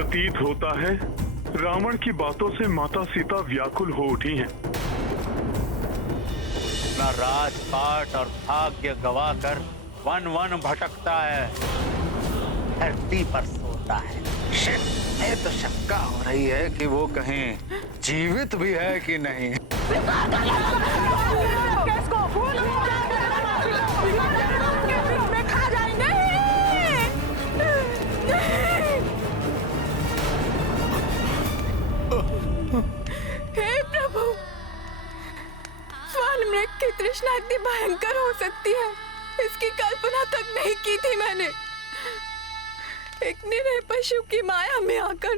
प्रतीत होता है रावण की बातों से माता सीता व्याकुल हो उठी हैं। अपना राजपाट और भाग्य गवाकर वन वन भटकता है, धरती पर सोता है। मुझे तो शंका हो रही है कि वो कहीं जीवित भी है कि नहीं। हे प्रभु, वाल्मीकि की तृष्णा इतनी भयंकर हो सकती है, इसकी कल्पना तक नहीं की थी मैंने। एक निरीह पशु की माया में आकर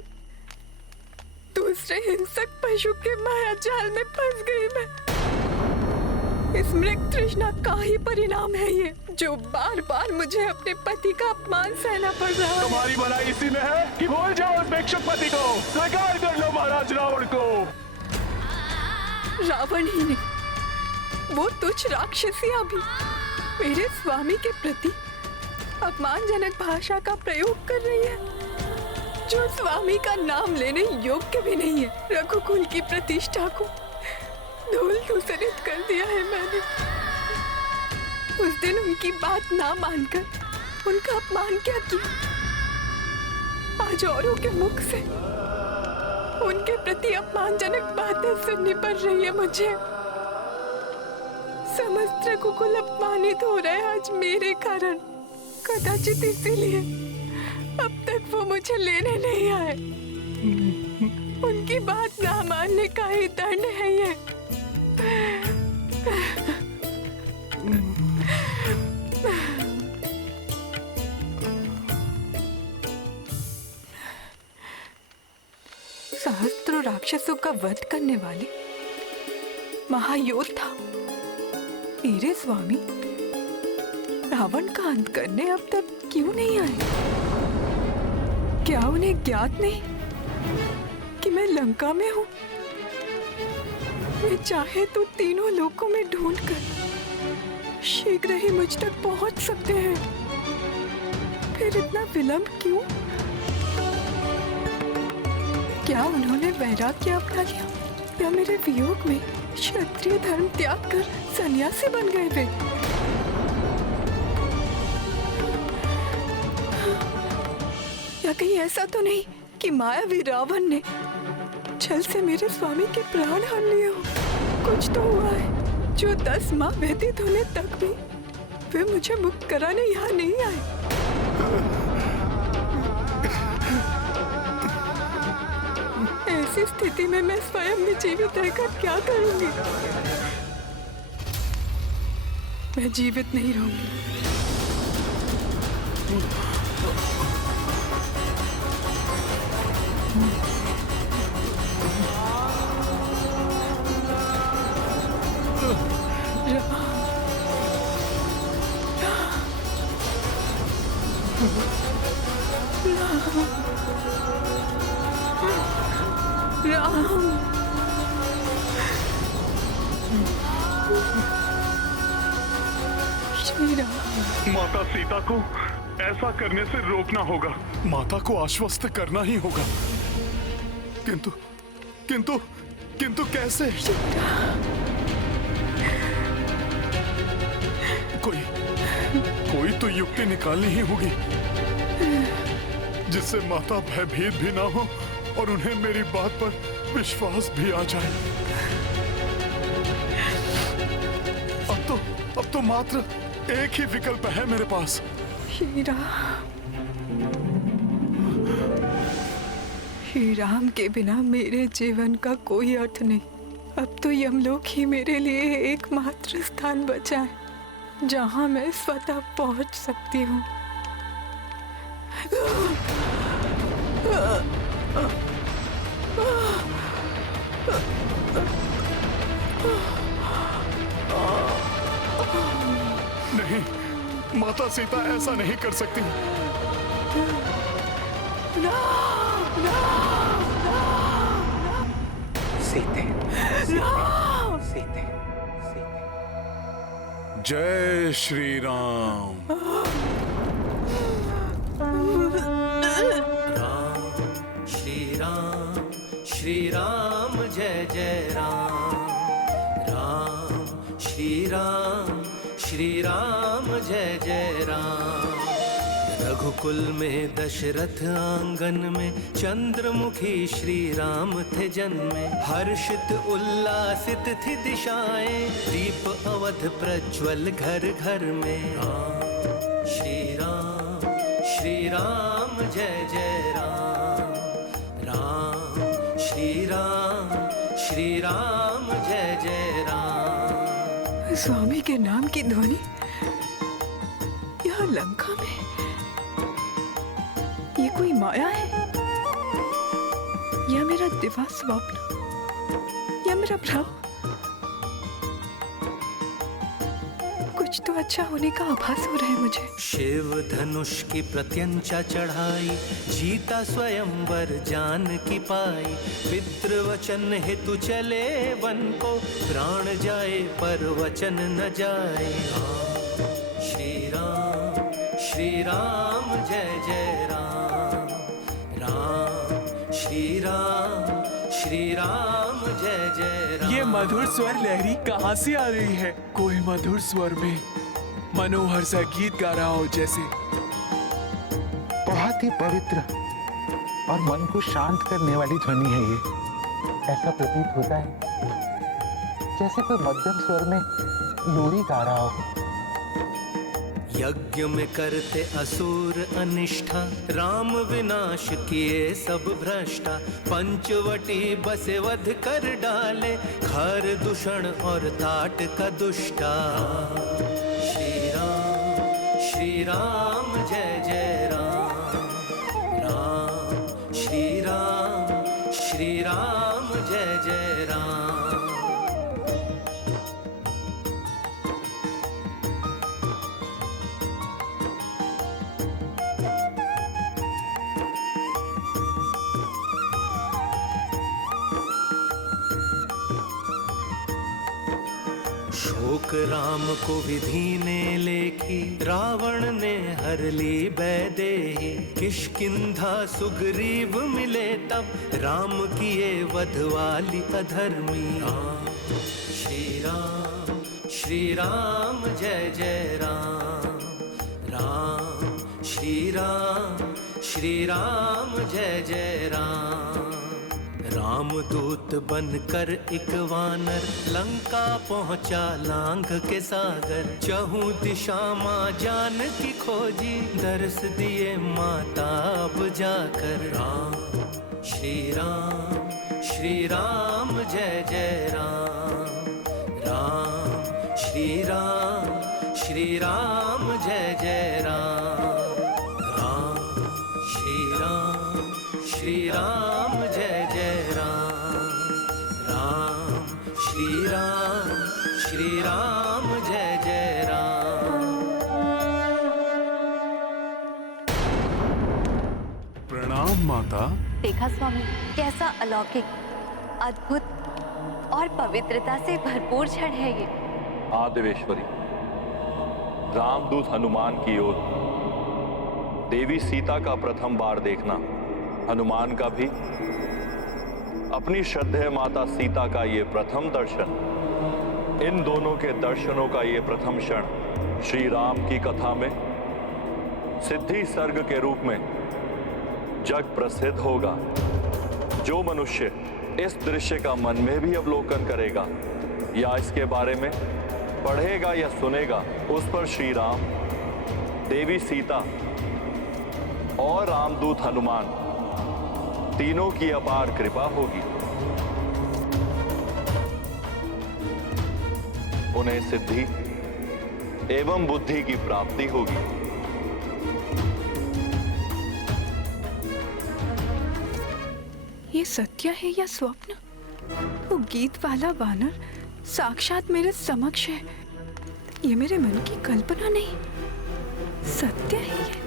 दूसरे हिंसक पशु के माया जाल में फंस गई मैं। इस मृग तृष्णा का ही परिणाम है ये, जो बार बार मुझे अपने पति का अपमान सहना पड़ रहा है। तुम्हारी भलाई इसी में है कि भूल जाओ उस भिक्षुक पति को, स्वीकार कर लो महाराज रावण को। रावण ही नहीं, वो तुच्छ राक्षसियां भी मेरे स्वामी के प्रति अपमानजनक भाषा का प्रयोग कर रही है, जो स्वामी का नाम लेने योग्य भी नहीं है। रघुकुल की प्रतिष्ठा को धूल धूसरित कर दिया है मैंने। उस दिन उनकी बात ना मानकर उनका अपमान क्या किया, आज औरों के मुख से उनके प्रति अपमानजनक बातें सुननी पड़ रही है मुझे। समस्त रघुकुल अपमानित हो रहा है आज मेरे कारण। कदाचित इसीलिए अब तक वो मुझे लेने नहीं आए। उनकी बात ना मानने का ही दंड है ये। सहस्त्रों राक्षसों का वध करने वाले महायोद्धा मेरे स्वामी रावण का अंत करने अब तक क्यों नहीं आए? क्या उन्हें ज्ञात नहीं कि मैं लंका में हूँ? वे चाहे तो तीनों लोकों में ढूंढकर शीघ्र ही मुझ तक पहुंच सकते हैं, फिर इतना विलंब क्यों? क्या उन्होंने वैराग्य अपना लिया या मेरे वियोग में क्षत्रिय धर्म त्याग कर सन्यासी बन गए वे? या कहीं ऐसा तो नहीं कि मायावी रावण ने छल से मेरे स्वामी के प्राण हर लिए हो? कुछ तो हुआ है जो 10 माह व्यतीत होने तक भी वे मुझे मुक्त कराने यहाँ नहीं आए। ऐसी स्थिति में मैं स्वयं में जीवित रहकर क्या करूंगी? मैं जीवित नहीं रहूंगी। माता सीता को ऐसा करने से रोकना होगा। माता को आश्वस्त करना ही होगा, किंतु किंतु किंतु कैसे? कोई तो युक्ति निकालनी ही होगी जिससे माता भयभीत भी ना हो और उन्हें मेरी बात पर विश्वास भी आ जाए। अब तो मात्र एक ही विकल्प है मेरे पास। श्री राम के बिना मेरे जीवन का कोई अर्थ नहीं। अब तो यमलोक ही मेरे लिए एकमात्र स्थान बचा है जहां मैं स्वतः पहुंच सकती हूँ। नहीं, माता सीता ऐसा नहीं कर सकती। सीते, सीते, जय श्री राम। श्री राम जय जय राम, राम श्री राम जय जय राम। रघुकुल में दशरथ आंगन में चंद्रमुखी श्री राम थे जन्मे। हर्षित उल्लासित थी दिशाएं, दीप अवध प्रज्वल घर घर में। राम श्री राम जय जय राम, राम श्री राम जय जय राम। स्वामी के नाम की ध्वनि यहाँ लंका में, ये कोई माया है या मेरा दिवा स्वप्न या मेरा भ्रम? कुछ तो अच्छा होने का आभास हो रहा है मुझे। शिव धनुष की प्रत्यंचा चढ़ाई, जीता स्वयंवर जान की पाई। पितृवचन हेतु चले वन को, प्राण जाए पर वचन न जाए। श्री राम जय जय राम, राम श्री राम जय जय राम। ये मधुर स्वर लहरी कहाँ से आ रही है? कोई मधुर स्वर में मनोहर सा गीत गा रहा हो जैसे। बहुत ही पवित्र और मन को शांत करने वाली ध्वनि है ये। ऐसा प्रतीत होता है जैसे कोई मध्यम स्वर में लोरी गा रहा हो। यज्ञ में करते असुर अनिष्ठा, राम विनाश किए सब भ्रष्टा। पंचवटी बसे वध कर डाले, खर दूषण और ताट का दुष्टा। श्री राम जय जय राम, राम श्री राम जय जय राम। शोक राम को विधि ने लेखी, रावण ने हर ली बैदेही। किष्किंधा सुग्रीव मिले तब, राम किए वध वाली अधर्मी। श्री राम जय जय राम, राम श्री राम जय जय राम। रामदूत बनकर एक वानर, लंका पहुंचा लांघ के सागर। चहु दिशा माँ जान की खोजी, दर्श दिए माता अब जाकर। श्री राम जय जय राम, राम श्री राम जय जय राम। श्री राम जय जय राम, राम श्री राम जय जय राम। प्रणाम माता। देखा स्वामी, कैसा अलौकिक, अद्भुत और पवित्रता से भरपूर क्षण है ये। हाँ देवेश्वरी, रामदूत हनुमान की ओर देवी सीता का प्रथम बार देखना, हनुमान का भी अपनी श्रद्धेय माता सीता का ये प्रथम दर्शन, इन दोनों के दर्शनों का ये प्रथम क्षण श्री राम की कथा में सिद्धि सर्ग के रूप में जग प्रसिद्ध होगा। जो मनुष्य इस दृश्य का मन में भी अवलोकन करेगा या इसके बारे में पढ़ेगा या सुनेगा, उस पर श्री राम, देवी सीता और रामदूत हनुमान तीनों की अपार कृपा होगी। उन्हें सिद्धि एवं बुद्धि की प्राप्ति होगी। ये सत्य है या स्वप्न? वो गीत वाला वानर साक्षात मेरे समक्ष है। ये मेरे मन की कल्पना नहीं, सत्य है ये।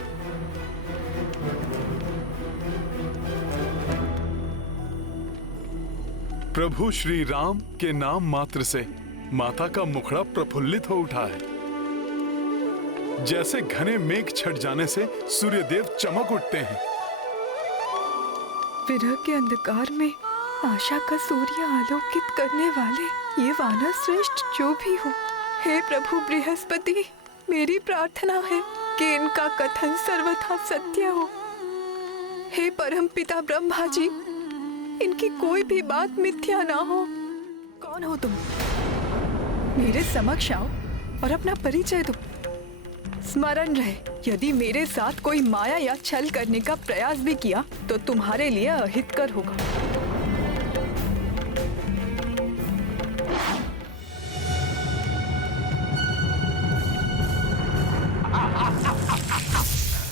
प्रभु श्री राम के नाम मात्र से माता का मुखड़ा प्रफुल्लित हो उठा है। जैसे घने मेघ छट जाने से सूर्यदेव चमक उठते हैं। विरह के अंधकार में आशा का सूर्य आलोकित करने वाले ये वानर श्रेष्ठ जो भी हो, हे प्रभु बृहस्पति, मेरी प्रार्थना है कि इनका कथन सर्वथा सत्य हो। हे परम पिता ब्रह्मा जी, इनकी कोई भी बात मिथ्या ना हो। कौन हो तुम? मेरे समक्ष आओ और अपना परिचय दो। स्मरण रहे, यदि मेरे साथ कोई माया या छल करने का प्रयास भी किया तो तुम्हारे लिए अहितकर होगा।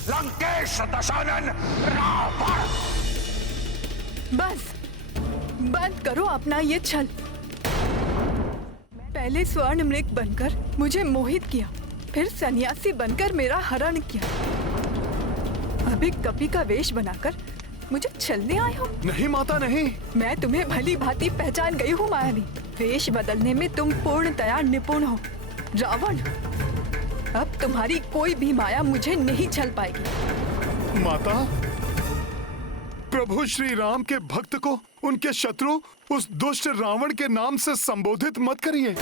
लंकेश दशानन रावण! बस बंद करो अपना ये छल। पहले स्वर्ण मृग बनकर मुझे मोहित किया, फिर सन्यासी बनकर मेरा हरण किया, अभी कपि का वेश बनाकर मुझे छलने आए हो। नहीं माता नहीं। मैं तुम्हें भली भांति पहचान गई हूँ मायावी। वेश बदलने में तुम पूर्णतया निपुण हो। रावण, अब तुम्हारी कोई भी माया मुझे नहीं छल पाएगी। माता, प्रभु श्री राम के भक्त को उनके शत्रु उस दुष्ट रावण के नाम से संबोधित मत करिए।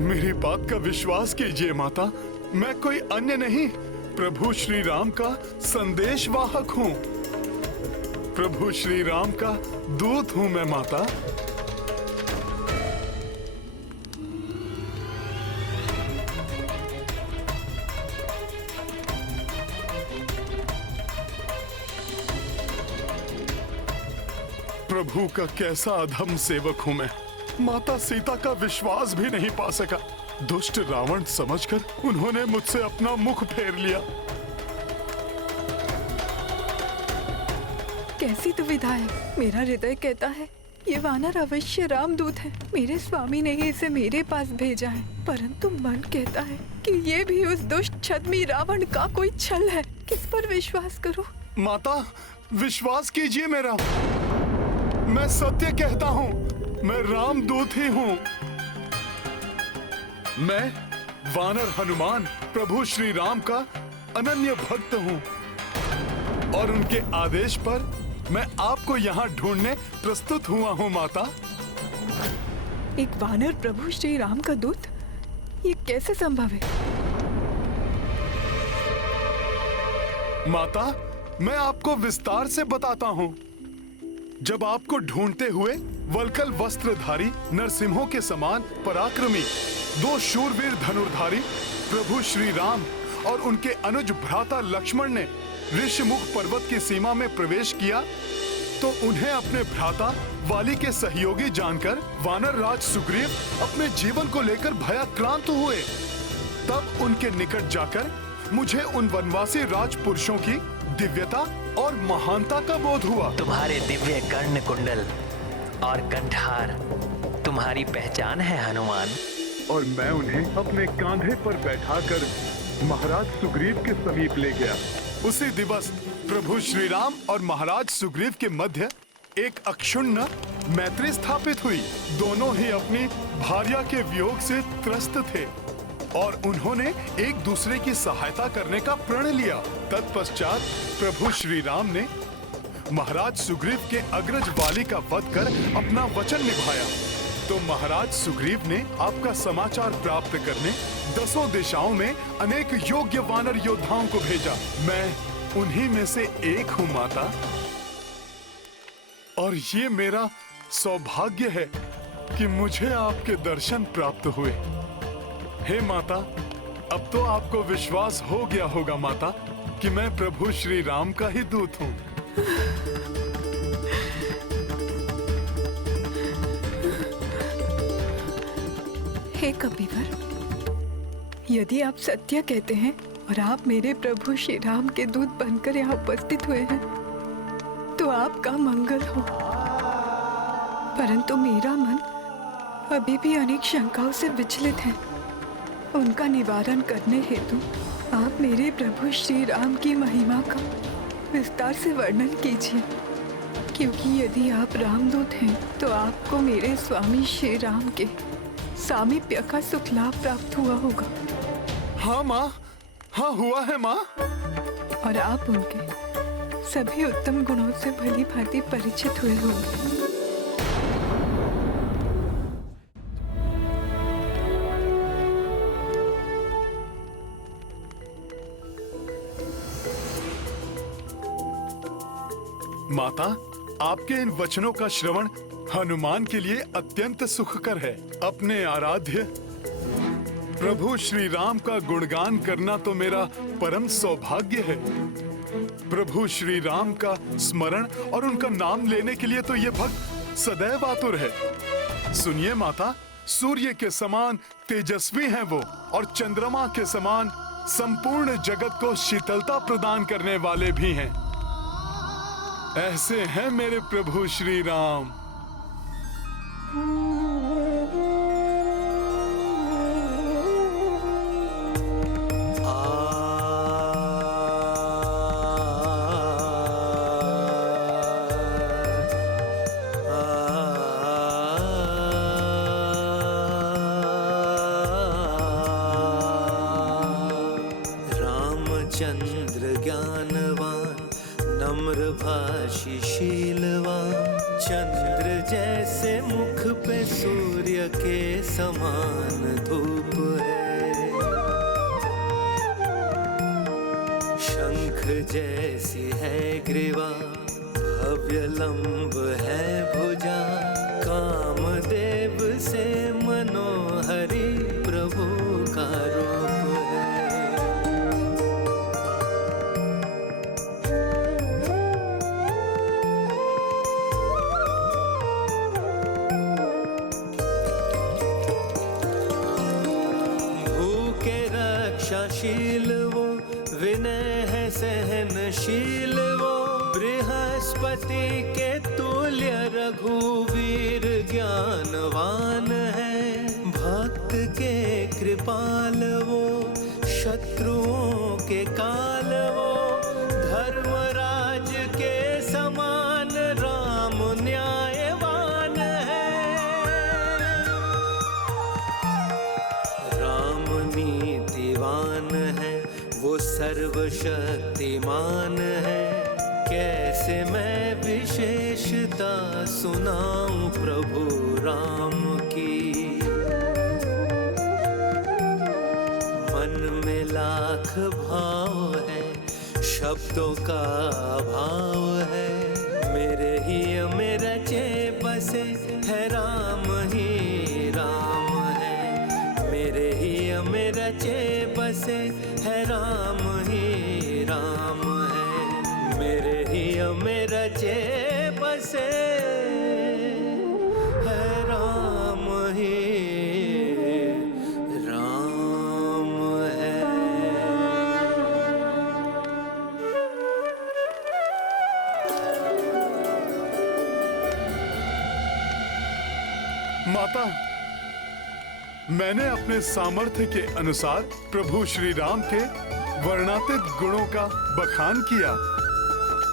मेरी बात का विश्वास कीजिए माता, मैं कोई अन्य नहीं, प्रभु श्री राम का संदेशवाहक हूँ। प्रभु श्री राम का दूत हूँ मैं माता। प्रभु का कैसा अधम सेवक हूं मैं। माता सीता का विश्वास भी नहीं पा सका। दुष्ट रावण समझकर उन्होंने मुझसे अपना मुख फेर लिया। कैसी दुविधा है। मेरा हृदय कहता है ये वानर अवश्य रामदूत है। मेरे स्वामी ने ही इसे मेरे पास भेजा है, परंतु मन कहता है कि ये भी उस दुष्ट छद्मी रावण का कोई छल है। किस पर विश्वास करूं? माता, विश्वास कीजिए मेरा, मैं सत्य कहता हूँ, मैं रामदूत ही हूँ। मैं वानर हनुमान प्रभु श्री राम का अनन्य भक्त हूँ और उनके आदेश पर मैं आपको यहाँ ढूंढने प्रस्तुत हुआ हूँ माता। एक वानर प्रभु श्री राम का दूत, ये कैसे संभव है? माता, मैं आपको विस्तार से बताता हूँ। जब आपको ढूंढते हुए वलकल वस्त्रधारी नरसिंहों के समान पराक्रमी दो शूरवीर धनुर्धारी प्रभु श्री राम और उनके अनुज भ्राता लक्ष्मण ने ऋषिमुख पर्वत की सीमा में प्रवेश किया, तो उन्हें अपने भ्राता वाली के सहयोगी जानकर वानर राज सुग्रीव अपने जीवन को लेकर भयाक्रांत हुए। तब उनके निकट जाकर मुझे उन वनवासी राजपुरुषों की दिव्यता और महानता का बोध हुआ। तुम्हारे दिव्य कर्ण कुंडल और कंठार तुम्हारी पहचान है हनुमान। और मैं उन्हें अपने कांधे पर बैठाकर महाराज सुग्रीव के समीप ले गया। उसी दिवस प्रभु श्री राम और महाराज सुग्रीव के मध्य एक अक्षुण्ण मैत्री स्थापित हुई। दोनों ही अपनी भार्या के वियोग से त्रस्त थे और उन्होंने एक दूसरे की सहायता करने का प्रण लिया। तत्पश्चात प्रभु श्री राम ने महाराज सुग्रीव के अग्रज वाली का वध कर अपना वचन निभाया। तो महाराज सुग्रीव ने आपका समाचार प्राप्त करने 10 दिशाओं में अनेक योग्य वानर योद्धाओं को भेजा। मैं उन्हीं में से एक हूँ माता, और ये मेरा सौभाग्य है कि मुझे आपके दर्शन प्राप्त हुए। हे माता, अब तो आपको विश्वास हो गया होगा माता कि मैं प्रभु श्री राम का ही दूत हूँ। हे कपिवर, यदि आप सत्य कहते हैं और आप मेरे प्रभु श्री राम के दूत बनकर यहाँ उपस्थित हुए हैं, तो आपका मंगल हो। परंतु मेरा मन अभी भी अनेक शंकाओं से विचलित है। उनका निवारण करने हेतु आप मेरे प्रभु श्री राम की महिमा का विस्तार से वर्णन कीजिए, क्योंकि यदि आप रामदूत हैं तो आपको मेरे स्वामी श्री राम के सामीप्य का सुख लाभ प्राप्त हुआ होगा। हाँ माँ, हाँ हुआ है माँ। और आप उनके सभी उत्तम गुणों से भली भांति परिचित हुए होंगे। माता, आपके इन वचनों का श्रवण हनुमान के लिए अत्यंत सुखकर है। अपने आराध्य प्रभु श्री राम का गुणगान करना तो मेरा परम सौभाग्य है। प्रभु श्री राम का स्मरण और उनका नाम लेने के लिए तो ये भक्त सदैव आतुर है। सुनिए माता, सूर्य के समान तेजस्वी हैं वो और चंद्रमा के समान संपूर्ण जगत को शीतलता प्रदान करने वाले भी हैं। ऐसे हैं मेरे प्रभु श्री राम। रामचंद्र ज्ञानवान नम्र भाषी शीलवान, चंद्र जैसे मुख पे सूर्य के समान धूप है। शंख जैसी है ग्रीवा, भव्य लंब है भुजा, कामदेव से मनोहरी प्रभु का रूप है। शील वो विनय है सहनशील वो, बृहस्पति के तुल्य रघुवीर ज्ञानवान है। भक्त के कृपाल वो, शत्रुओं के काल वो, धर्मराज के समान राम न्यायवान है। राम नीतिवान है वो, सर्वशक्तिमान है। कैसे मैं विशेषता सुनाऊं प्रभु राम की। मन में लाख भाव है, शब्दों का अभाव है। मेरे ही मेरा चे बसे है राम ही राम है। मेरे ही मेरा चे बसे है राम ही राम है। मेरे ही मेरा चे बसे है राम ही राम है। माता, मैंने अपने सामर्थ्य के अनुसार प्रभु श्री राम के वर्णातीत गुणों का बखान किया।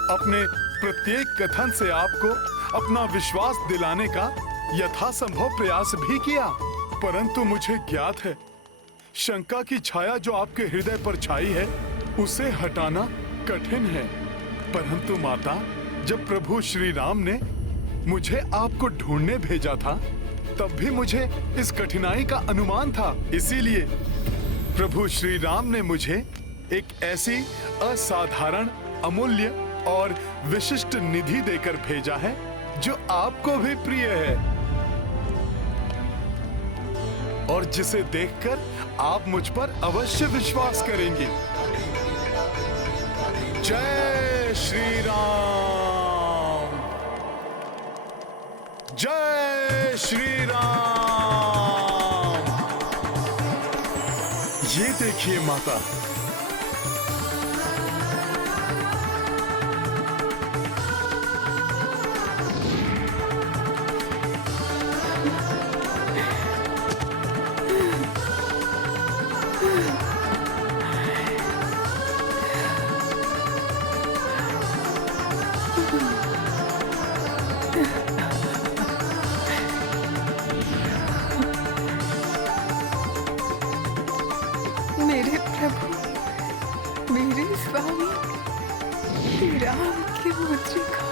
अपने प्रत्येक कथन से आपको अपना विश्वास दिलाने का यथासंभव प्रयास भी किया, परंतु मुझे ज्ञात है शंका की छाया जो आपके हृदय पर छाई है उसे हटाना कठिन है। परंतु माता, जब प्रभु श्री राम ने मुझे आपको ढूंढने भेजा था तब भी मुझे इस कठिनाई का अनुमान था। इसीलिए प्रभु श्री राम ने मुझे एक ऐसी असाधारण, अमूल्य और विशिष्ट निधि देकर भेजा है जो आपको भी प्रिय है और जिसे देखकर आप मुझ पर अवश्य विश्वास करेंगे। जय श्री राम, जय श्री राम। ये देखिए माता, मेरे प्रभु, मेरे स्वामी, श्री राम की मुद्रिका।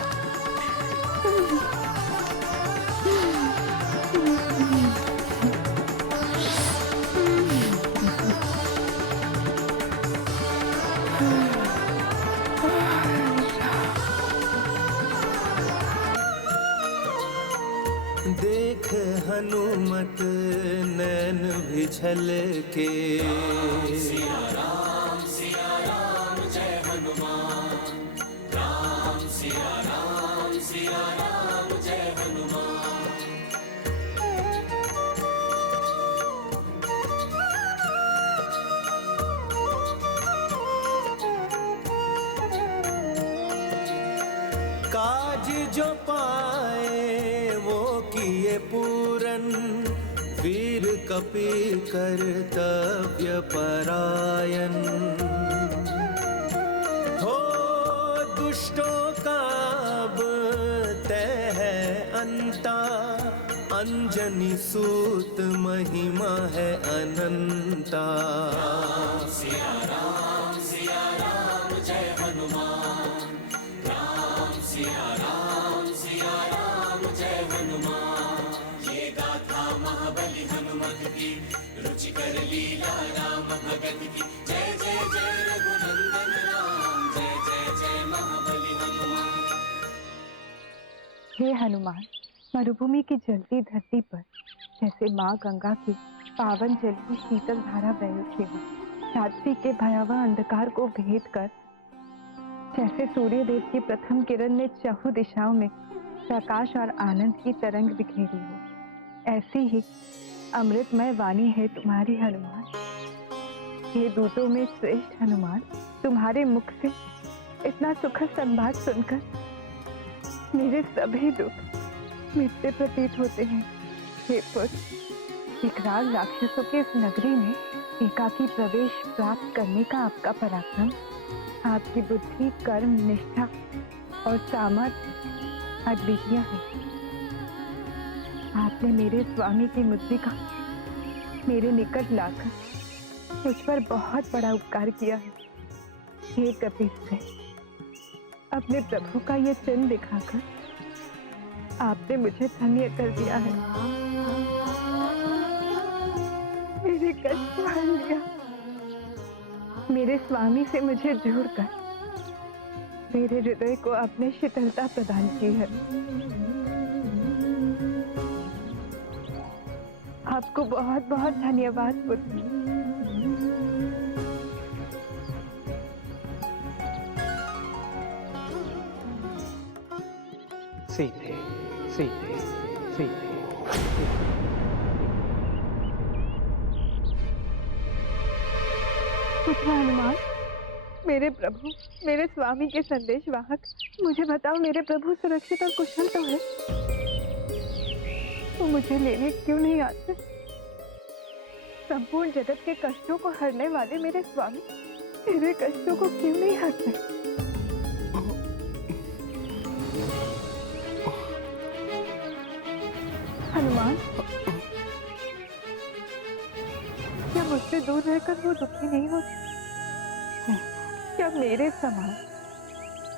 देख हनुमत नैन बिछल के, सिया राम जय हनुमान, राम सिया राम जय हनुमान। काज जो पाए वो किए पूरन, वीर कपि कर्तव्य परायण। हो दुष्टों का अब तय है अंता, अंजनी सूत महिमा है अनंता। सिया राम जय हनुमान, राम सिया राम जय हनुमान। ये गाथा महाबली हनुमत की, रुचिकर लीला राम भगत की। जय जय जय रघुनंदन राम, जय जय जय महाबली हनुमान। हे हनुमान, मरुभूमि की जलती धरती पर जैसे माँ गंगा की पावन जल की शीतल धारा बह उठी हो, रात्रि के भयावह अंधकार को भेद कर जैसे सूर्य देव की प्रथम किरण ने चहुं दिशाओं में प्रकाश और आनंद की तरंग बिखेरी हो, ऐसी ही अमृतमय वाणी है तुम्हारी हनुमान। हे दूतों में श्रेष्ठ हनुमान, तुम्हारे मुख से इतना सुखद संवाद सुनकर मेरे सभी दुख मिटते प्रतीत होते हैं। हे पुत्र, विकराल राक्षसों के इस नगरी में एकाकी प्रवेश प्राप्त करने का आपका पराक्रम, आपकी बुद्धि, कर्म, निष्ठा और सामर्थ्य अद्वितीय है। आपने मेरे स्वामी की मुद्रिका मेरे निकट लाकर मुझ पर बहुत बड़ा उपकार किया है। हे कपीश्वर, अपने प्रभु का यह चिन्ह दिखाकर आपने मुझे धन्य कर दिया है। मेरे कष्ट हर लिया, मेरे स्वामी से मुझे जोड़कर मेरे हृदय को आपने शीतलता प्रदान की है। आपको बहुत बहुत धन्यवाद पुत्र। सीते सीते सीते। पुत्र हनुमान, मेरे प्रभु, मेरे स्वामी के संदेश वाहक, मुझे बताओ मेरे प्रभु सुरक्षित और कुशल तो है? तो मुझे लेने क्यों नहीं आते? संपूर्ण जगत के कष्टों को हरने वाले मेरे स्वामी मेरे कष्टों को क्यों नहीं हरते? हनुमान, क्या मुझसे दूर रहकर वो दुखी नहीं होती? क्या मेरे समान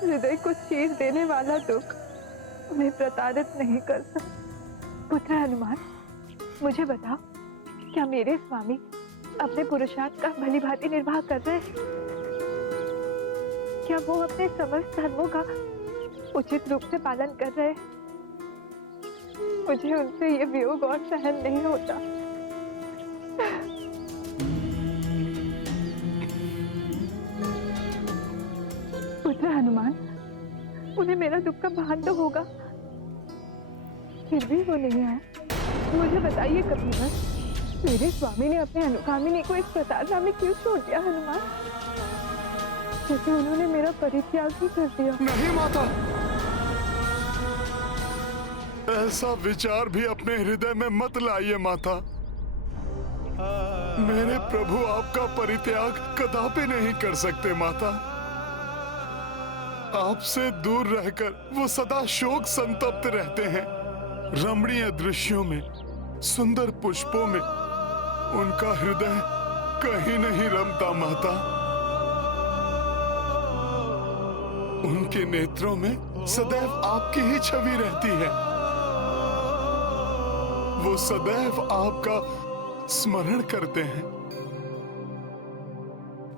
हृदय को चीर देने वाला दुख उन्हें प्रताड़ित नहीं करता? पुत्र हनुमान, मुझे बताओ, क्या मेरे स्वामी अपने पुरुषार्थ का भली भांति निर्वाह कर रहे हैं? क्या वो अपने समस्त धर्मों का उचित रूप से पालन कर रहे हैं? मुझे उनसे ये वियोग और सहन नहीं होता। पुत्र हनुमान, उन्हें मेरा दुख का भान तो होगा, फिर भी वो नहीं आए। मुझे बताइए कपीवर, मेरे स्वामी ने अपने अनुगामिनी को इस प्रताड़ना में क्यों छोड़ दिया? हनुमान, जैसे उन्होंने मेरा परित्याग ही कर दिया। नहीं माता, ऐसा विचार भी अपने हृदय में मत लाइए माता। मेरे प्रभु आपका परित्याग कदापि नहीं कर सकते माता। आपसे दूर रहकर वो सदा शोक संतप्त रहते हैं। रमणीय दृश्यों में, सुंदर पुष्पों में उनका हृदय कहीं नहीं रमता माता। उनके नेत्रों में सदैव आपकी ही छवि रहती है। वो सदैव आपका स्मरण करते हैं।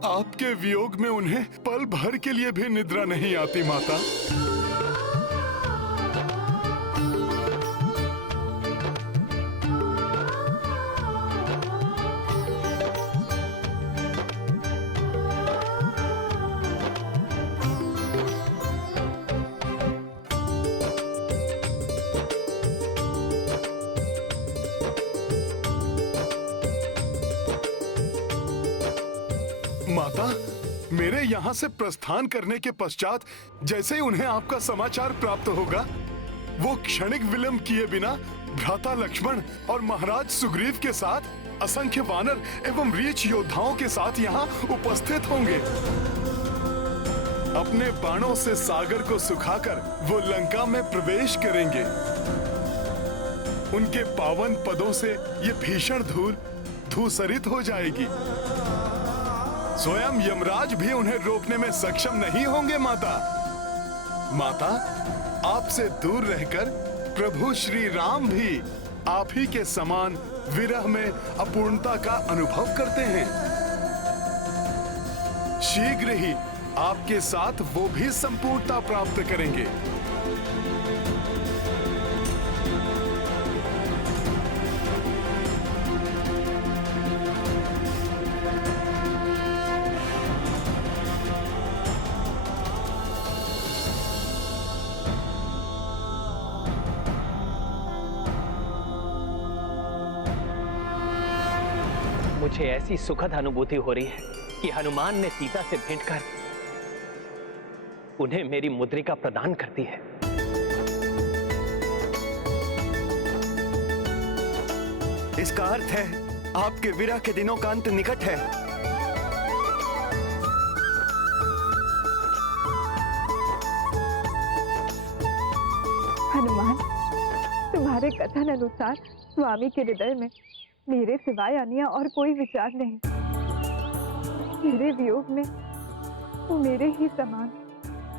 आपके वियोग में उन्हें पल भर के लिए भी निद्रा नहीं आती माता। माता, मेरे यहाँ से प्रस्थान करने के पश्चात जैसे ही उन्हें आपका समाचार प्राप्त होगा, वो क्षणिक विलंब किए बिना भ्राता लक्ष्मण और महाराज सुग्रीव के साथ असंख्य वानर एवं रीछ योद्धाओं के साथ यहाँ उपस्थित होंगे। अपने बाणों से सागर को सुखाकर वो लंका में प्रवेश करेंगे। उनके पावन पदों से ये भीषण धूल धूसरित हो जाएगी। स्वयं यमराज भी उन्हें रोकने में सक्षम नहीं होंगे। माता, माता, आपसे दूर रहकर प्रभु श्री राम भी आप ही के समान विरह में अपूर्णता का अनुभव करते हैं। शीघ्र ही आपके साथ वो भी संपूर्णता प्राप्त करेंगे। मुझे ऐसी सुखद अनुभूति हो रही है कि हनुमान ने सीता से भेंट कर उन्हें मेरी मुद्रिका प्रदान कर दी है। इसका अर्थ है आपके विरह के दिनों का अंत निकट है। हनुमान, तुम्हारे कथन अनुसार स्वामी के हृदय में मेरे सिवाय अन्य और कोई विचार नहीं। मेरे वियोग में वो मेरे ही समान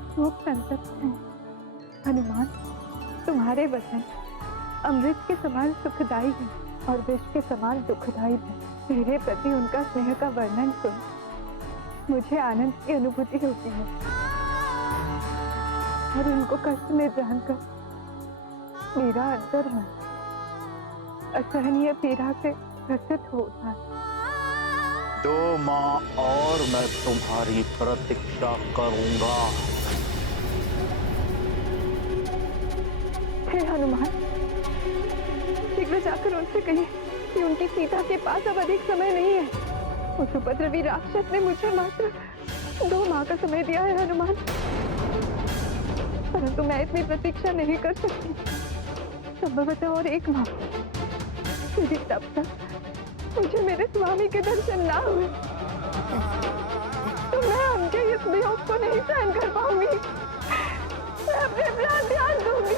शोक संतप्त हैं। हनुमान, तुम्हारे वचन अमृत के समान सुखदायी है और विष के समान दुखदायी है। मेरे प्रति उनका स्नेह का वर्णन सुन मुझे आनंद की अनुभूति होती है और उनको कष्ट में जानकर मेरा अंतर्मन असहनीय पीड़ा से ग्रसित होता है। 2 माह और मैं तुम्हारी प्रतीक्षा करूंगा। हे हनुमान, शीघ्र जाकर उनसे कहिए कि उनकी सीता के पास अब अधिक समय नहीं है। उस उपद्रवी राक्षस ने मुझे मात्र 2 माह का समय दिया है हनुमान, परंतु मैं इतनी प्रतीक्षा नहीं कर सकती। संभवतः और 1 माह, यदि तब तक मुझे मेरे स्वामी के दर्शन ना हुए तो मैं उनके इस वियोग को नहीं सहन कर पाऊंगी। मैं अपने प्राण त्याग दूंगी।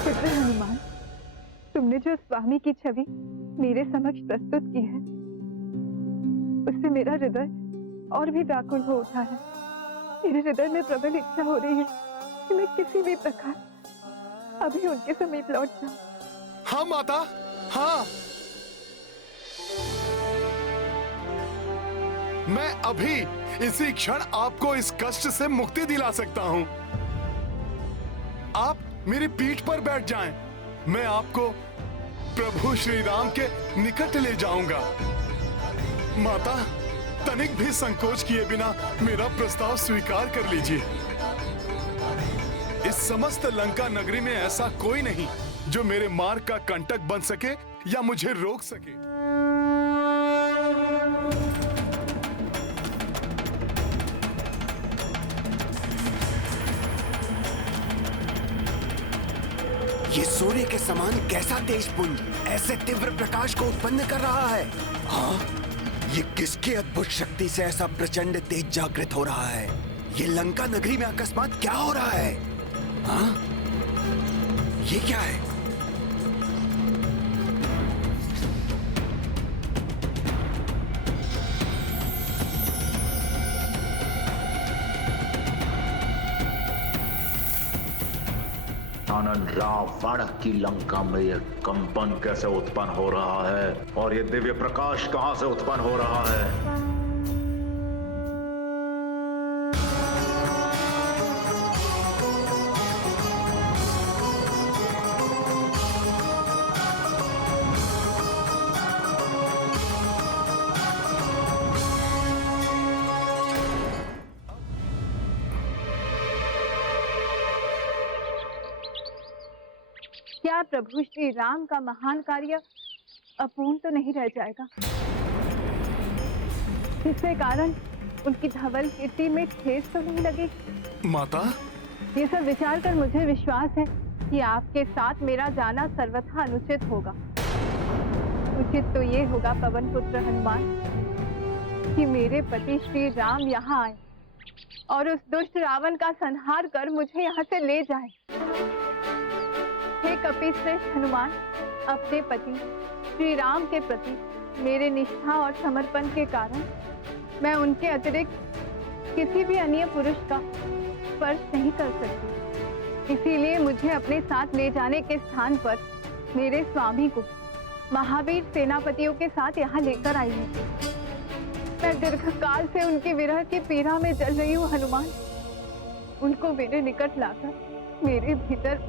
पुत्र हनुमान, तुमने जो स्वामी की छवि मेरे समक्ष प्रस्तुत की है, उससे मेरा हृदय और भी व्याकुल हो उठा है। मेरे हृदय में प्रबल इच्छा हो रही है कि मैं किसी भी प्रकार अभी उनके समीप लौट जाऊं। हाँ माता, हाँ, मैं अभी इसी क्षण आपको इस कष्ट से मुक्ति दिला सकता हूँ। आप मेरी पीठ पर बैठ जाएं, मैं आपको प्रभु श्री राम के निकट ले जाऊंगा। माता, तनिक भी संकोच किए बिना मेरा प्रस्ताव स्वीकार कर लीजिए। इस समस्त लंका नगरी में ऐसा कोई नहीं जो मेरे मार्ग का कंटक बन सके या मुझे रोक सके। ये सूर्य के समान कैसा तेजपुंज ऐसे तीव्र प्रकाश को उत्पन्न कर रहा है? हाँ, ये किसकी अद्भुत शक्ति से ऐसा प्रचंड तेज जागृत हो रहा है? ये लंका नगरी में अकस्मात क्या हो रहा है? हाँ, ये क्या है? गजानन रावण की लंका में यह कंपन कैसे उत्पन्न हो रहा है और ये दिव्य प्रकाश कहां से उत्पन्न हो रहा है? क्या प्रभु श्री राम का महान कार्य अपूर्ण तो नहीं रह जाएगा, जिसके कारण उनकी धवल कीर्ति में ठेस तो नहीं लगेगी? माता, ये सब विचार कर मुझे विश्वास है कि आपके साथ मेरा जाना सर्वथा अनुचित होगा। उचित तो ये होगा पवन पुत्र हनुमान कि मेरे पति श्री राम यहाँ आए और उस दुष्ट रावण का संहार कर मुझे यहाँ से ले जाए। हे कपिश्रेष्ठ हनुमान, अपने पति श्री राम के प्रति मेरे निष्ठा और समर्पण के कारण मैं उनके अतिरिक्त किसी भी अन्य पुरुष का स्पर्श नहीं कर सकती। इसीलिए मुझे अपने साथ ले जाने के स्थान पर मेरे स्वामी को महावीर सेनापतियों के साथ यहाँ लेकर आई हूँ। मैं दीर्घकाल से उनकी विरह की पीड़ा में जल रही हूँ हनुमान। उनको मेरे निकट लाकर मेरे भीतर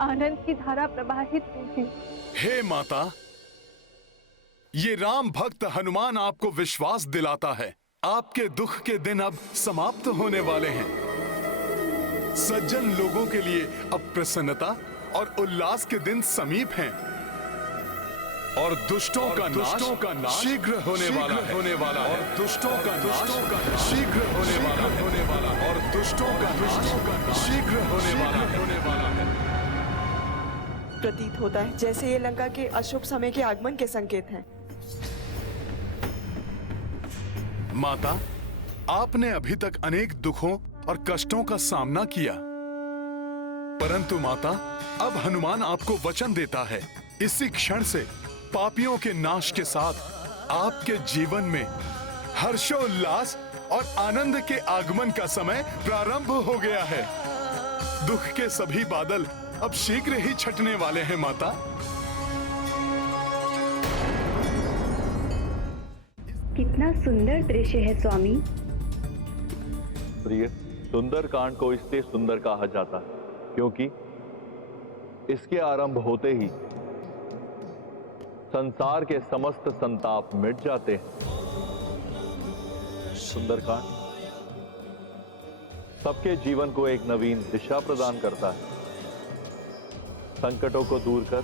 आनंद की धारा प्रवाहित कीजिए। हे माता, ये राम भक्त हनुमान आपको विश्वास दिलाता है आपके दुख के दिन अब समाप्त होने वाले हैं। सज्जन लोगों के लिए अब प्रसन्नता और उल्लास के दिन समीप हैं और दुष्टों का नाश शीघ्र होने वाला है और दुष्टों का नाश शीघ्र होने वाला और दुष्टों का नाश शीघ्र होने वाला है। प्रतीत होता है जैसे ये लंका के अशुभ समय के आगमन के संकेत हैं। माता, आपने अभी तक अनेक दुखों और कष्टों का सामना किया, परंतु माता अब हनुमान आपको वचन देता है इसी क्षण से पापियों के नाश के साथ आपके जीवन में हर्षोल्लास और आनंद के आगमन का समय प्रारंभ हो गया है। दुख के सभी बादल अब शीघ्र ही छटने वाले हैं माता। कितना सुंदर दृश्य है स्वामी। प्रिय, सुंदर कांड को इसलिए सुंदर कहा जाता है क्योंकि इसके आरंभ होते ही संसार के समस्त संताप मिट जाते हैं। सुंदरकांड सबके जीवन को एक नवीन दिशा प्रदान करता है, संकटों को दूर कर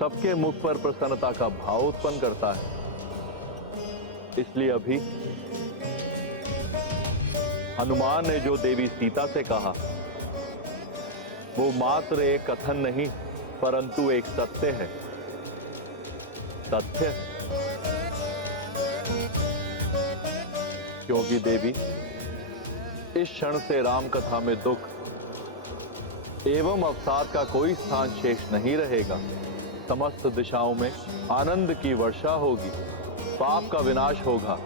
सबके मुख पर प्रसन्नता का भाव उत्पन्न करता है। इसलिए अभी हनुमान ने जो देवी सीता से कहा वो मात्र एक कथन नहीं परंतु एक सत्य है। सत्य क्योंकि देवी इस क्षण से राम कथा में दुख एवं अवसाद का कोई स्थान शेष नहीं रहेगा। समस्त दिशाओं में आनंद की वर्षा होगी, पाप का विनाश होगा,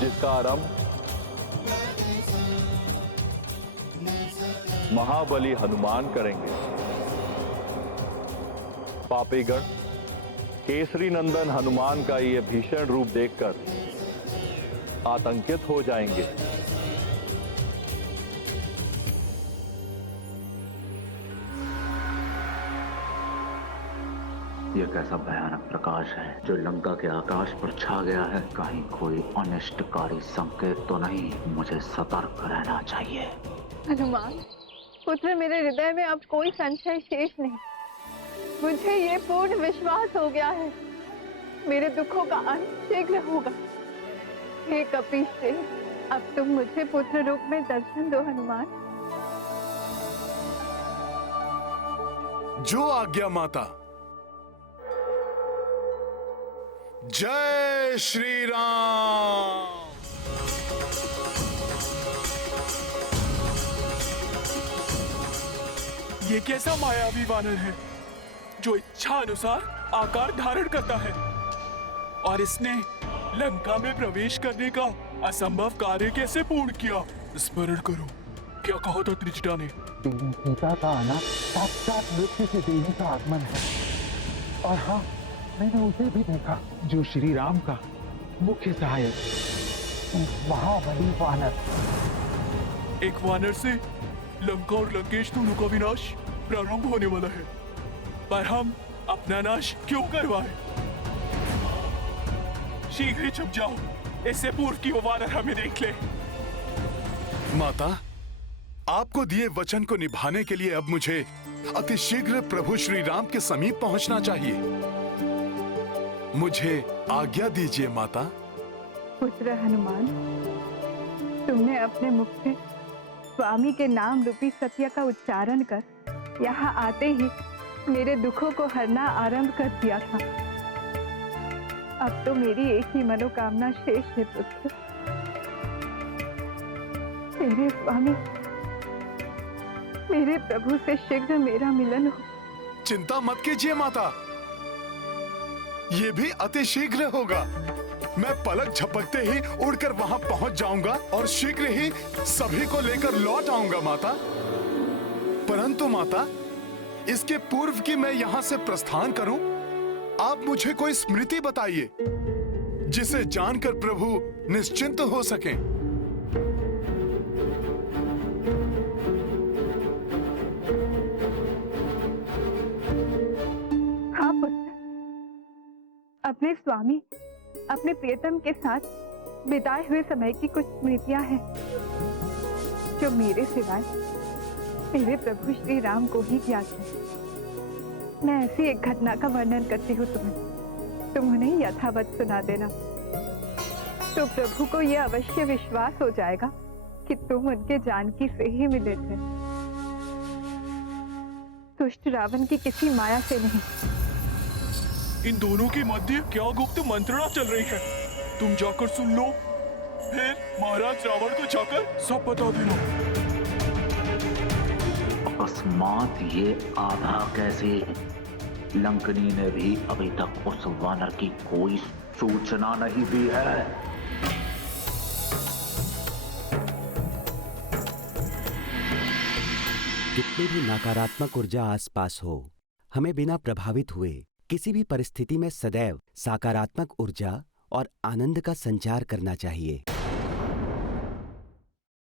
जिसका आरंभ महाबली हनुमान करेंगे। पापीगण केसरी नंदन हनुमान का ये भीषण रूप देखकर आतंकित हो जाएंगे। यह कैसा भयानक प्रकाश है जो लंका के आकाश पर छा गया है। कहीं कोई अनिष्टकारी संकेत तो नहीं? मुझे सतर्क रहना चाहिए। हनुमान पुत्र, मेरे हृदय में अब कोई संशय शेष नहीं। मुझे ये पूर्ण विश्वास हो गया है मेरे दुखों का अंत शीघ्र होगा। हे कपीश्रेष्ठ, अब तुम मुझे पुत्र रूप में दर्शन दो हनुमान। जो आज्ञा माता। जय श्री राम। ये कैसा मायावी वानर है जो इच्छा अनुसार आकार धारण करता है और इसने लंका में प्रवेश करने का असंभव कार्य कैसे पूर्ण किया? स्मरण करो क्या कहा था त्रिजटा ने, देवी सीता का आना साक्षात मृत्यु से देवी का आगमन है। और हाँ, मैंने उसे भी देखा जो श्री राम का मुख्य सहायक, महाबली वानर। एक वानर से लंका और लंकेश दोनों का विनाश प्रारंभ होने वाला है, पर हम अपना नाश क्यों करवाएं? शीघ्र ही छुप जाओ, इससे पूर्व कि वो वानर हमें देख ले। माता, आपको दिए वचन को निभाने के लिए अब मुझे अतिशीघ्र प्रभु श्री राम के समीप पहुंचना चाहिए। मुझे आज्ञा दीजिए माता। पुत्र हनुमान, तुमने अपने मुख से स्वामी के नाम रूपी सत्य का उच्चारण कर यहाँ आते ही मेरे दुखों को हरना आरंभ कर दिया था। अब तो मेरी एक ही मनोकामना शेष है पुत्र। मेरे स्वामी, मेरे प्रभु से शीघ्र मेरा मिलन हो। चिंता मत कीजिए माता, ये भी अति शीघ्र होगा। मैं पलक झपकते ही उड़कर वहां पहुंच जाऊंगा और शीघ्र ही सभी को लेकर लौट आऊंगा माता। परंतु माता, इसके पूर्व कि मैं यहां से प्रस्थान करूं, आप मुझे कोई स्मृति बताइए जिसे जानकर प्रभु निश्चिंत हो सकें। हाँ पुत्र, अपने स्वामी, अपने प्रियतम के साथ बिताए हुए समय की कुछ स्मृतियां हैं जो मेरे सिवाय मेरे प्रभु श्री राम को ही ज्ञात है। मैं ऐसी एक घटना का वर्णन करती हूँ तुम्हें, तुम उन्हें यथावत सुना देना, तो प्रभु को यह अवश्य विश्वास हो जाएगा कि तुम उनके जानकी से ही मिले थे, दुष्ट रावण की किसी माया से नहीं। इन दोनों के मध्य क्या गुप्त मंत्रणा चल रही है? तुम जाकर सुन लो, फिर महाराज रावण को जाकर सब बता देना। अकस्मात ये आभा कैसे? लंकनी ने भी अभी तक उस वानर की कोई सूचना नहीं दी है। कितनी भी नकारात्मक ऊर्जा आसपास हो, हमें बिना प्रभावित हुए किसी भी परिस्थिति में सदैव सकारात्मक ऊर्जा और आनंद का संचार करना चाहिए।